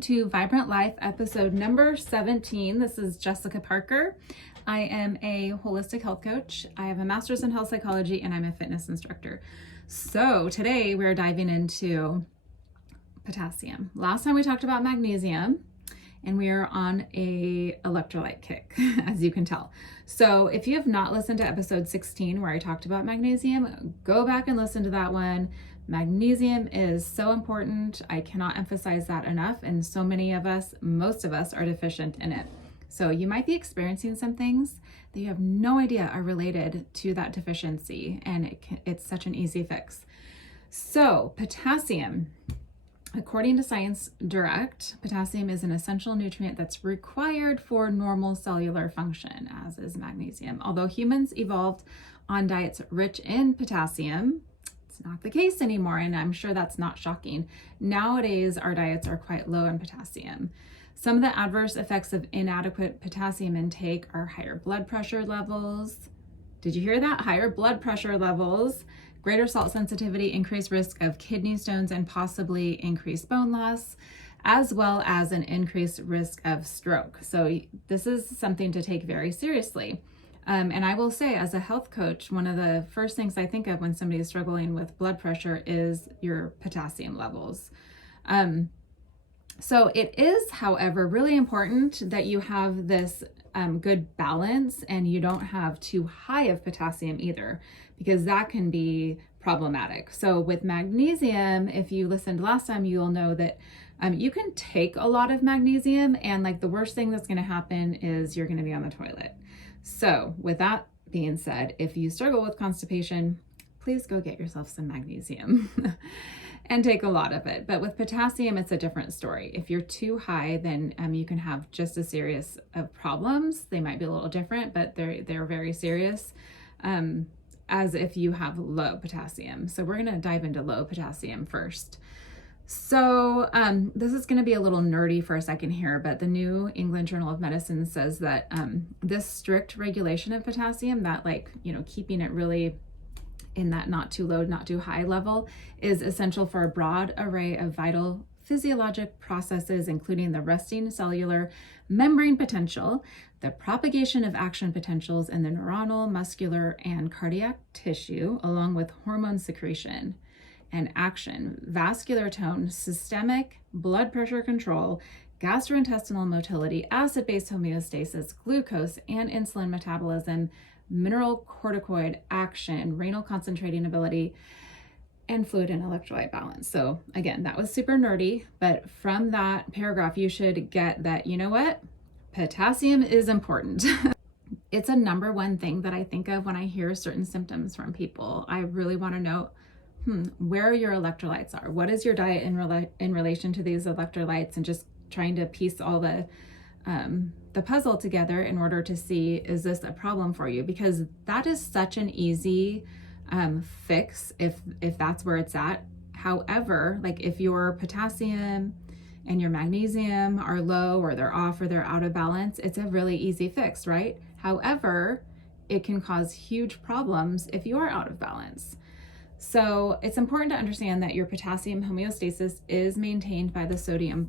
to Vibrant Life, episode number 17. This is Jessica Parker. I am a holistic health coach. I have a master's in health psychology and I'm a fitness instructor. So today we're diving into potassium. Last time we talked about magnesium and we are on a electrolyte kick, as you can tell. So if you have not listened to episode 16 where I talked about magnesium, go back and listen to that one. Magnesium is so important. I cannot emphasize that enough. And so many of us, most of us, are deficient in it. So you might be experiencing some things that you have no idea are related to that deficiency. And it's such an easy fix. So potassium, according to Science Direct, potassium is an essential nutrient that's required for normal cellular function, as is magnesium. Although humans evolved on diets rich in potassium, not the case anymore, and I'm sure that's not shocking. Nowadays, our diets are quite low in potassium. Some of the adverse effects of inadequate potassium intake are higher blood pressure levels. Did you hear that? Higher blood pressure levels, greater salt sensitivity, increased risk of kidney stones, and possibly increased bone loss, as well as an increased risk of stroke. So this is something to take very seriously. And I will say, as a health coach, one of the first things I think of when somebody is struggling with blood pressure is your potassium levels. So it is, however, really important that you have this good balance and you don't have too high of potassium either, because that can be problematic. So with magnesium, if you listened last time, you'll know that you can take a lot of magnesium and like the worst thing that's going to happen is you're going to be on the toilet. So with that being said, if you struggle with constipation, please go get yourself some magnesium and take a lot of it. But with potassium, it's a different story. If you're too high, then you can have just a series of problems. They might be a little different, but they're very serious, as if you have low potassium. So we're going to dive into low potassium first. So this is going to be a little nerdy for a second here, but the New England Journal of Medicine says that this strict regulation of potassium, that keeping it really in that not too low, not too high level, is essential for a broad array of vital physiologic processes, including the resting cellular membrane potential, the propagation of action potentials in the neuronal, muscular, and cardiac tissue, along with hormone secretion and action, vascular tone, systemic blood pressure control, gastrointestinal motility, acid-base homeostasis, glucose and insulin metabolism, mineral corticoid action, renal concentrating ability, and fluid and electrolyte balance. So again, that was super nerdy, but from that paragraph, you should get that, you know what? Potassium is important. It's a number one thing that I think of when I hear certain symptoms from people. I really want to know where your electrolytes are. What is your diet in relation to these electrolytes, and just trying to piece all the puzzle together in order to see, is this a problem for you? Because that is such an easy fix if that's where it's at. However, like if your potassium and your magnesium are low or they're off or they're out of balance, it's a really easy fix, right? However, it can cause huge problems if you are out of balance. So it's important to understand that your potassium homeostasis is maintained by the sodium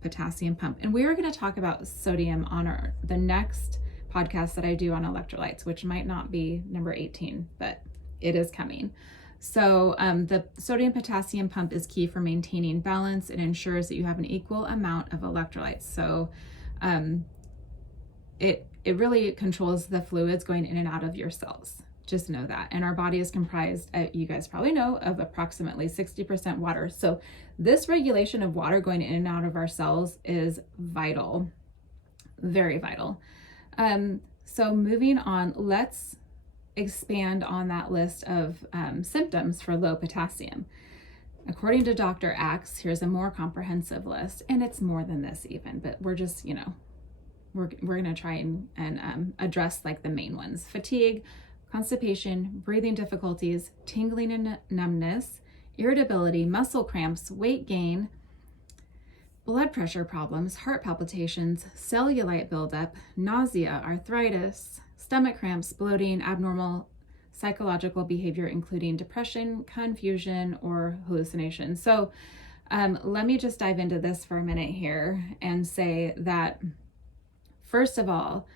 potassium pump. And we are going to talk about sodium on the next podcast that I do on electrolytes, which might not be number 18, but it is coming. So the sodium potassium pump is key for maintaining balance. It ensures that you have an equal amount of electrolytes. So it really controls the fluids going in and out of your cells. Just know that. And our body is comprised, you guys probably know, of approximately 60% water. So this regulation of water going in and out of our cells is vital, very vital. So moving on, let's expand on that list of symptoms for low potassium. According to Dr. Axe, here's a more comprehensive list, and it's more than this even, but we're just, we're going to try and address like the main ones. Fatigue, constipation, breathing difficulties, tingling and numbness, irritability, muscle cramps, weight gain, blood pressure problems, heart palpitations, cellulite buildup, nausea, arthritis, stomach cramps, bloating, abnormal psychological behavior, including depression, confusion, or hallucination. So Let me just dive into this for a minute here and say that, first of all,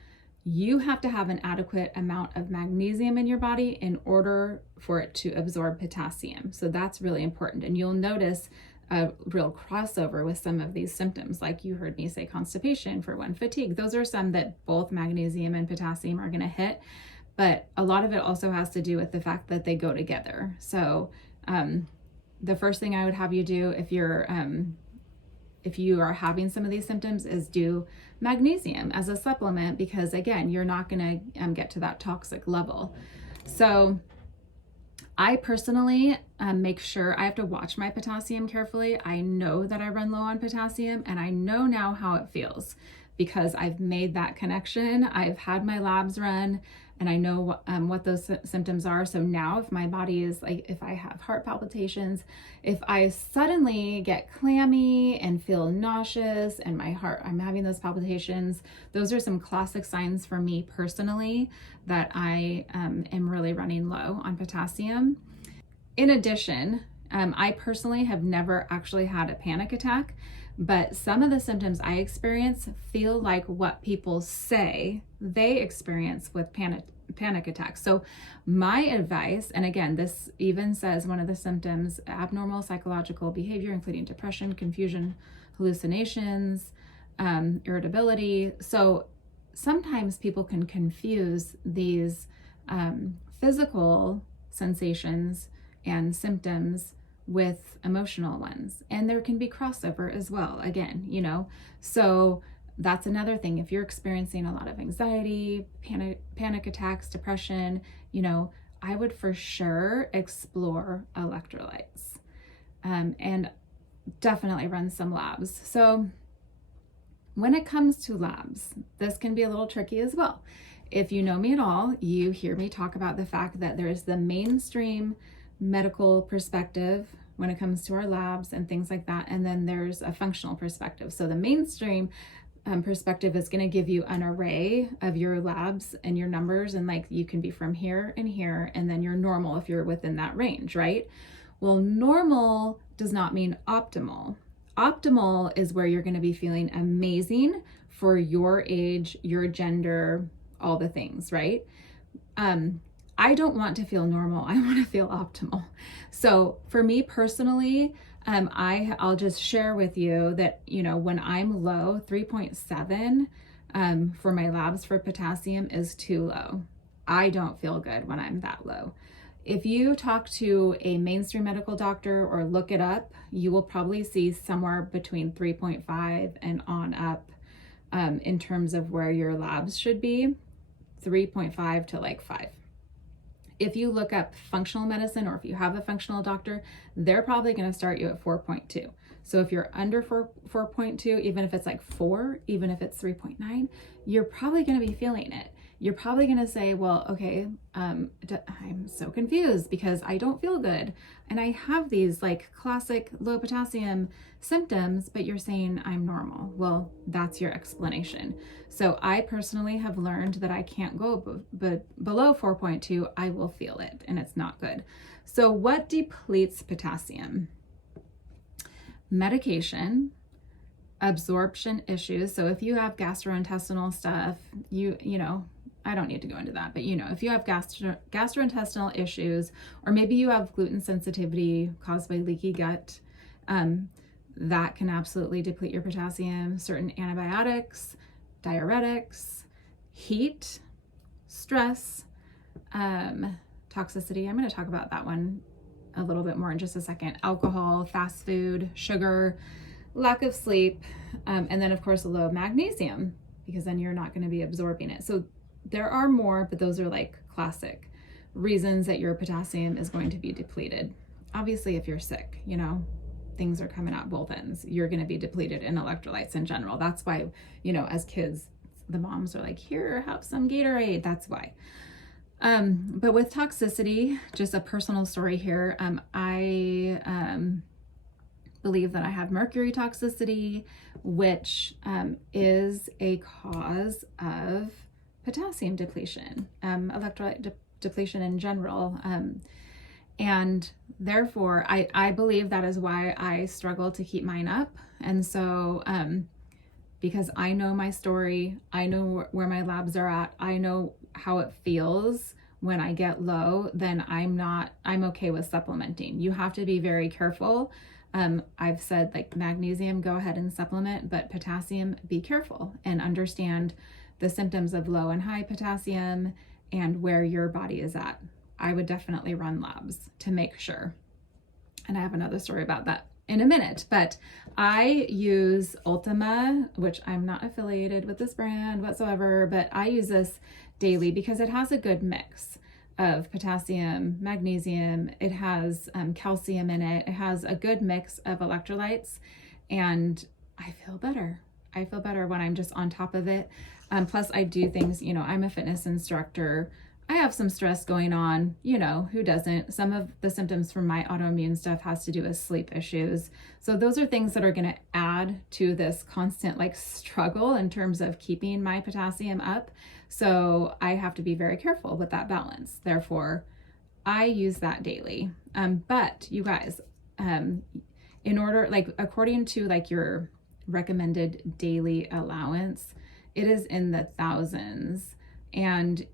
you have to have an adequate amount of magnesium in your body in order for it to absorb potassium. So that's really important. And you'll notice a real crossover with some of these symptoms, like you heard me say constipation for one, fatigue. Those are some that both magnesium and potassium are going to hit, but a lot of it also has to do with the fact that they go together. So the first thing I would have you do if you are having some of these symptoms is do magnesium as a supplement, because again, you're not going to get to that toxic level. So I personally make sure I have to watch my potassium carefully. I know that I run low on potassium, and I know now how it feels because I've made that connection. I've had my labs run, and I know what those symptoms are. So now if my body is like, if I have heart palpitations, if I suddenly get clammy and feel nauseous and my heart, I'm having those palpitations, those are some classic signs for me personally that I am really running low on potassium. In addition, I personally have never actually had a panic attack, but some of the symptoms I experience feel like what people say they experience with panic attacks. So my advice, and again, this even says one of the symptoms, abnormal psychological behavior, including depression, confusion, hallucinations, irritability. So sometimes people can confuse these physical sensations and symptoms with emotional ones, and there can be crossover as well, again, so that's another thing. If you're experiencing a lot of anxiety, panic attacks, depression, I would for sure explore electrolytes, and definitely run some labs. So when it comes to labs, this can be a little tricky as well. If you know me at all, you hear me talk about the fact that there's the mainstream medical perspective when it comes to our labs and things like that, and then there's a functional perspective. So the mainstream perspective is going to give you an array of your labs and your numbers, and like you can be from here and here, and then you're normal if you're within that range, right? Well, normal does not mean optimal. Optimal is where you're going to be feeling amazing for your age, your gender, all the things, right? I don't want to feel normal. I want to feel optimal. So for me personally, I'll just share with you that, when I'm low, 3.7 for my labs for potassium is too low. I don't feel good when I'm that low. If you talk to a mainstream medical doctor or look it up, you will probably see somewhere between 3.5 and on up in terms of where your labs should be, 3.5 to like 5. If you look up functional medicine, or if you have a functional doctor, they're probably going to start you at 4.2. So if you're under 4.2, even if it's like 4, even if it's 3.9, you're probably going to be feeling it. You're probably going to say, well, okay, I'm so confused because I don't feel good. And I have these like classic low potassium symptoms, but you're saying I'm normal. Well, that's your explanation. So I personally have learned that I can't go below 4.2. I will feel it, and it's not good. So what depletes potassium? Medication, absorption issues. So if you have gastrointestinal stuff, I don't need to go into that, but if you have gastrointestinal issues, or maybe you have gluten sensitivity caused by leaky gut, that can absolutely deplete your potassium. Certain antibiotics, diuretics, heat, stress, toxicity. I'm going to talk about that one a little bit more in just a second. Alcohol, fast food, sugar, lack of sleep, and then of course low magnesium, because then you're not going to be absorbing it. So there are more, but those are like classic reasons that your potassium is going to be depleted. Obviously, if you're sick, things are coming out both ends, you're going to be depleted in electrolytes in general. That's why, as kids, the moms are like, here, have some Gatorade. That's why. But with toxicity, just a personal story here. I believe that I have mercury toxicity, which is a cause of potassium depletion, electrolyte depletion in general. And therefore, I believe that is why I struggle to keep mine up. And so, because I know my story, I know where my labs are at, I know how it feels when I get low, then I'm okay with supplementing. You have to be very careful. I've said like magnesium, go ahead and supplement, but potassium, be careful and understand the symptoms of low and high potassium and where your body is at. I would definitely run labs to make sure. And I have another story about that in a minute, but I use Ultima, which I'm not affiliated with this brand whatsoever, but I use this daily because it has a good mix of potassium, magnesium, it has calcium in it, it has a good mix of electrolytes, and I feel better. I feel better when I'm just on top of it. Plus I do things, I'm a fitness instructor. I have some stress going on, who doesn't? Some of the symptoms from my autoimmune stuff has to do with sleep issues. So those are things that are going to add to this constant struggle in terms of keeping my potassium up. So I have to be very careful with that balance. Therefore, I use that daily. But you guys, in order, according to your recommended daily allowance, it is in the thousands. And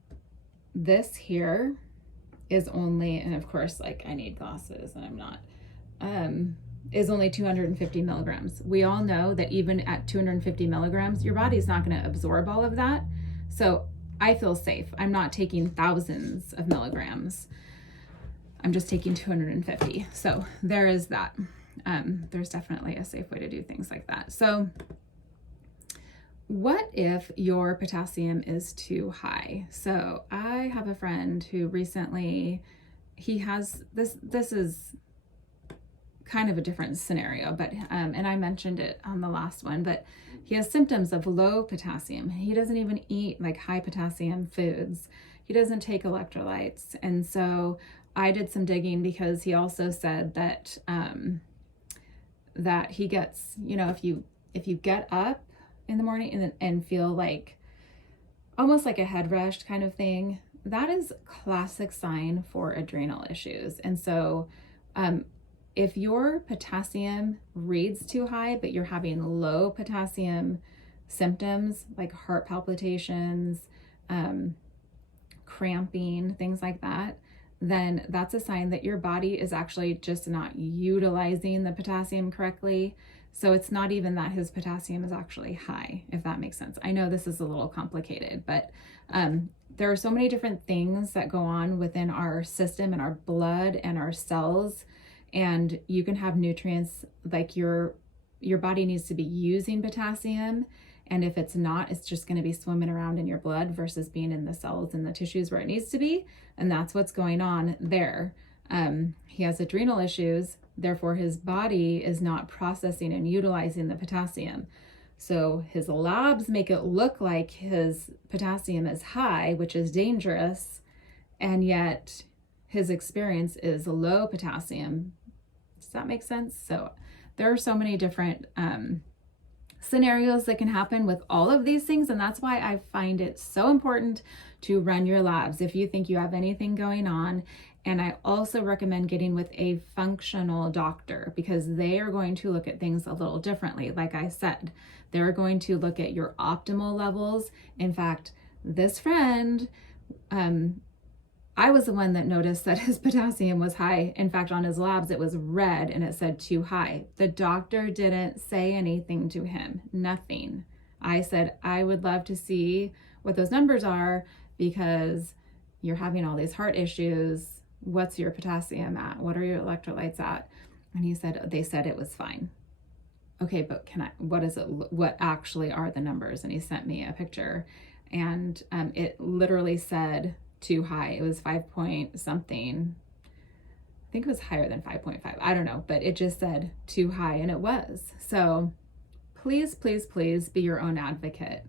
this here is only, and of course, I need glasses and I'm not, is only 250 milligrams. We all know that even at 250 milligrams, your body's not going to absorb all of that. So I feel safe. I'm not taking thousands of milligrams. I'm just taking 250. So there is that. There's definitely a safe way to do things like that. So what if your potassium is too high? So I have a friend who recently, he has this is kind of a different scenario, but and I mentioned it on the last one, but he has symptoms of low potassium. He doesn't even eat high potassium foods. He doesn't take electrolytes. And so I did some digging because he also said that that he gets, if you get up in the morning and feel almost like a head rush kind of thing, that is classic sign for adrenal issues. And so if your potassium reads too high, but you're having low potassium symptoms like heart palpitations, cramping, things like that, then that's a sign that your body is actually just not utilizing the potassium correctly. So it's not even that his potassium is actually high, if that makes sense. I know this is a little complicated, but there are so many different things that go on within our system and our blood and our cells. And you can have nutrients your body needs to be using potassium. And if it's not, it's just going to be swimming around in your blood versus being in the cells and the tissues where it needs to be. And that's what's going on there. He has adrenal issues. Therefore, his body is not processing and utilizing the potassium. So his labs make it look like his potassium is high, which is dangerous. And yet his experience is low potassium. Does that make sense? So there are so many different scenarios that can happen with all of these things. And that's why I find it so important to run your labs if you think you have anything going on. And I also recommend getting with a functional doctor because they are going to look at things a little differently. Like I said, they're going to look at your optimal levels. In fact, this friend, I was the one that noticed that his potassium was high. In fact, on his labs, it was red and it said too high. The doctor didn't say anything to him, nothing. I said, I would love to see what those numbers are because you're having all these heart issues. What's your potassium at? What are your electrolytes at? And they said it was fine. Okay, but what is it? What actually are the numbers? And he sent me a picture and it literally said too high. It was 5 point something. I think it was higher than 5.5. I don't know, but it just said too high and it was. So please, please, please be your own advocate.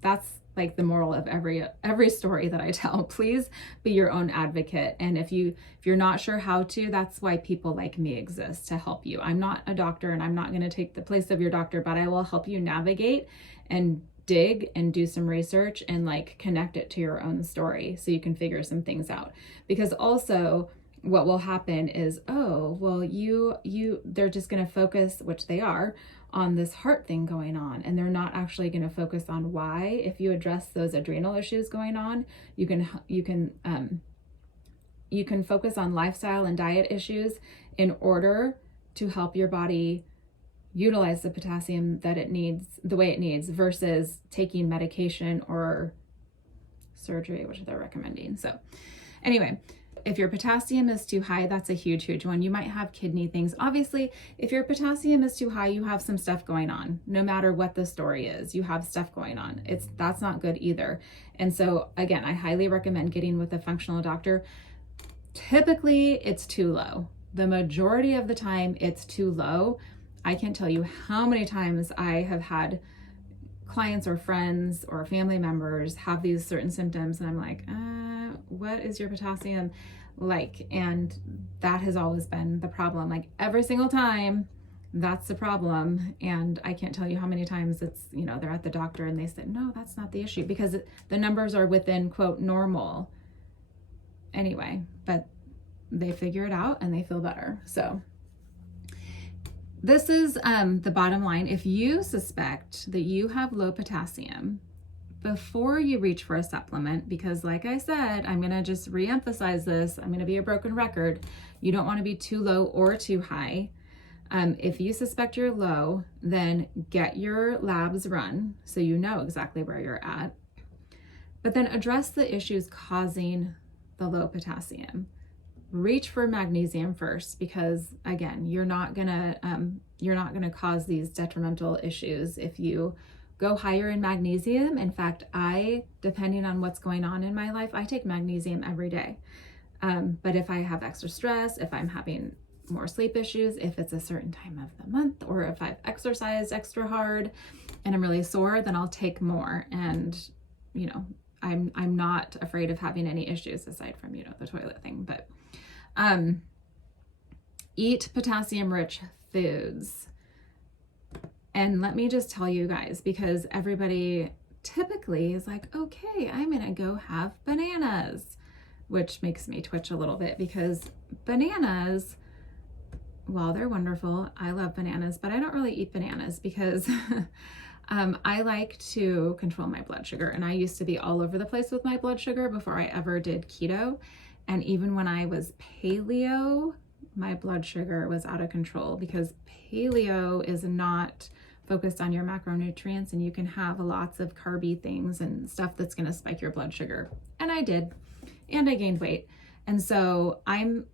That's the moral of every story that I tell. Please be your own advocate. And if you're not sure how to, that's why people like me exist, to help you. I'm not a doctor and I'm not going to take the place of your doctor, but I will help you navigate and dig and do some research and connect it to your own story so you can figure some things out. Because also what will happen is, oh, well, they're just going to focus, which they are, on this heart thing going on, and they're not actually going to focus on why. If you address those adrenal issues going on, you can focus on lifestyle and diet issues in order to help your body utilize the potassium that it needs the way it needs, versus taking medication or surgery, which they're recommending. So anyway, if your potassium is too high, that's a huge one. You might have kidney things. Obviously, if your potassium is too high, you have some stuff going on. No matter what the story is, you have stuff going on. That's not good either. And so again, I highly recommend getting with a functional doctor. Typically, it's too low. The majority of the time, it's too low. I can't tell you how many times I have had clients or friends or family members have these certain symptoms, and I'm like, what is your potassium like? And that has always been the problem. Like every single time, that's the problem. And I can't tell you how many times it's, they're at the doctor and they said, no, that's not the issue, because the numbers are within, quote, normal. Anyway, but they figure it out and they feel better. So this is the bottom line. If you suspect that you have low potassium, before you reach for a supplement, because like I said, I'm going to just reemphasize this, I'm going to be a broken record. You don't want to be too low or too high. If you suspect you're low, then get your labs run so you know exactly where you're at. But then address the issues causing the low potassium. Reach for magnesium first, because again, you're not gonna cause these detrimental issues if you go higher in magnesium. In fact, depending on what's going on in my life, I take magnesium every day. But if I have extra stress, if I'm having more sleep issues, if it's a certain time of the month, or if I've exercised extra hard and I'm really sore, then I'll take more. And I'm not afraid of having any issues aside from the toilet thing. But eat potassium rich foods. And let me just tell you guys, because everybody typically is like, okay, I'm gonna go have bananas, which makes me twitch a little bit, because bananas, well, they're wonderful. I love bananas, but I don't really eat bananas because I like to control my blood sugar. And I used to be all over the place with my blood sugar before I ever did keto. And even when I was paleo, my blood sugar was out of control, because paleo is not focused on your macronutrients, and you can have lots of carby things and stuff that's going to spike your blood sugar. And I did, and I gained weight. And so I'm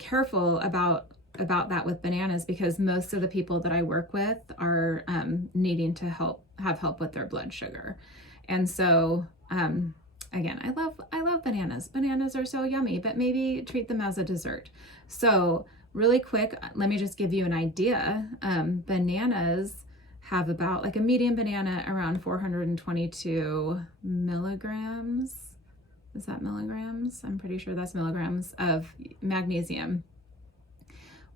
careful about that with bananas, because most of the people that I work with are needing to have help with their blood sugar. And so again, I love bananas. Bananas are so yummy, but maybe treat them as a dessert. So really quick, let me just give you an idea. Bananas have about, like a medium banana, around 422 milligrams. Is that milligrams? I'm pretty sure that's milligrams of magnesium.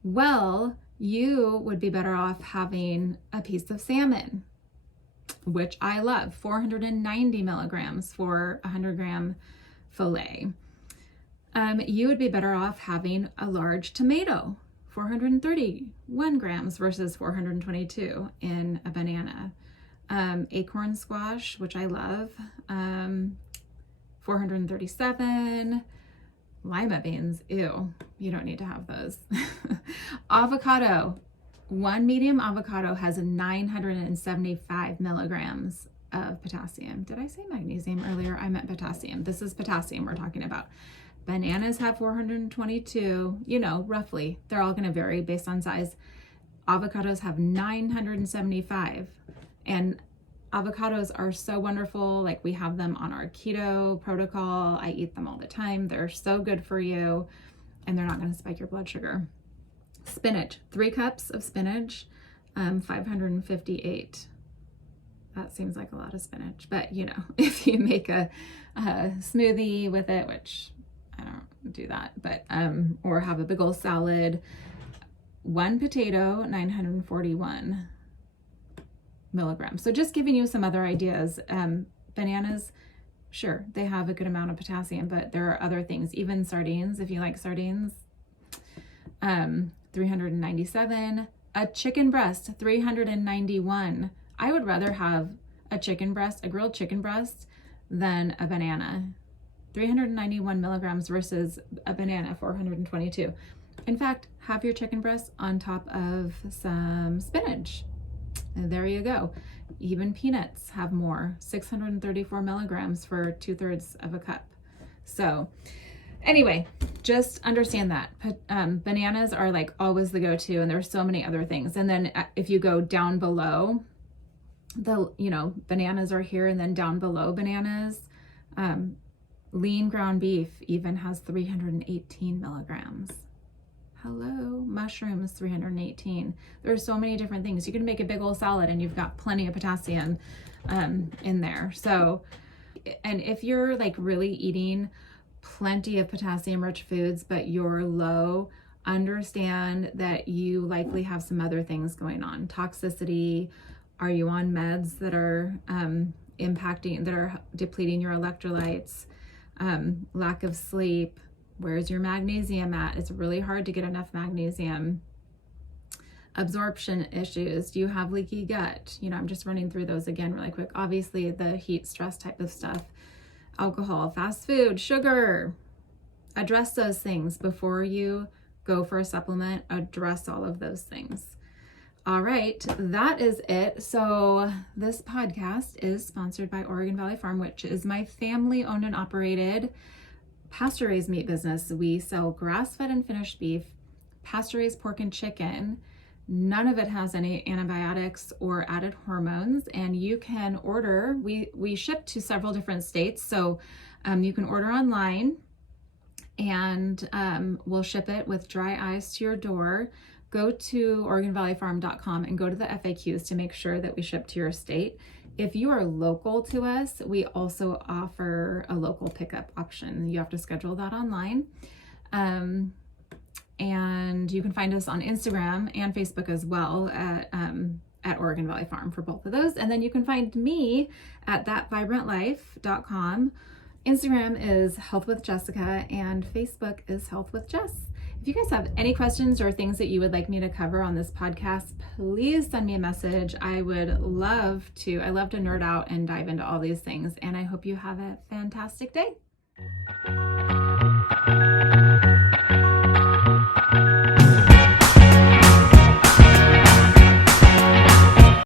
Well, you would be better off having a piece of salmon, which I love, 490 milligrams for 100 gram fillet. You would be better off having a large tomato, 431 grams versus 422 in a banana. Acorn squash, which I love, 437. Lima beans, ew, you don't need to have those. Avocado, one medium avocado has 975 milligrams of potassium. Did I say magnesium earlier? I meant potassium. This is potassium we're talking about. Bananas have 422, roughly. They're all going to vary based on size. Avocados have 975. And avocados are so wonderful. Like, we have them on our keto protocol. I eat them all the time. They're so good for you, and they're not going to spike your blood sugar. Spinach, 3 cups of spinach, 558. That seems like a lot of spinach, but if you make a smoothie with it, which I don't do that, but or have a big old salad. 1 potato, 941 milligrams. So just giving you some other ideas. Bananas, sure, they have a good amount of potassium, but there are other things. Even sardines, if you like sardines, 397. A chicken breast, 391. I would rather have a chicken breast, a grilled chicken breast, than a banana. 391 milligrams versus a banana, 422. In fact, have your chicken breast on top of some spinach. And there you go. Even peanuts have more, 634 milligrams for 2/3 of a cup. So anyway, just understand that bananas are like always the go-to, and there's so many other things. And then if you go down below, bananas are here, and then down below bananas, lean ground beef even has 318 milligrams. Hello, mushrooms, 318. There's so many different things. You can make a big old salad and you've got plenty of potassium in there. So, and if you're like really eating plenty of potassium rich foods, but you're low, understand that you likely have some other things going on. Toxicity. Are you on meds that are that are depleting your electrolytes? Lack of sleep. Where's your magnesium at? It's really hard to get enough magnesium. Absorption issues. Do you have leaky gut? I'm just running through those again really quick. Obviously, the heat stress type of stuff. Alcohol, fast food, sugar. Address those things before you go for a supplement. Address all of those things. All right, that is it. So this podcast is sponsored by Oregon Valley Farm, which is my family owned and operated pasture-raised meat business. We sell grass-fed and finished beef, pasture-raised pork and chicken. None of it has any antibiotics or added hormones, and you can order. We ship to several different states, so you can order online, and we'll ship it with dry ice to your door. Go to oregonvalleyfarm.com and go to the FAQs to make sure that we ship to your state. If you are local to us, we also offer a local pickup option. You have to schedule that online. And you can find us on Instagram and Facebook as well at Oregon Valley Farm for both of those. And then you can find me at thatvibrantlife.com. Instagram is healthwithjessica and Facebook is healthwithjess. If you guys have any questions or things that you would like me to cover on this podcast, please send me a message. I love to nerd out and dive into all these things, and I hope you have a fantastic day.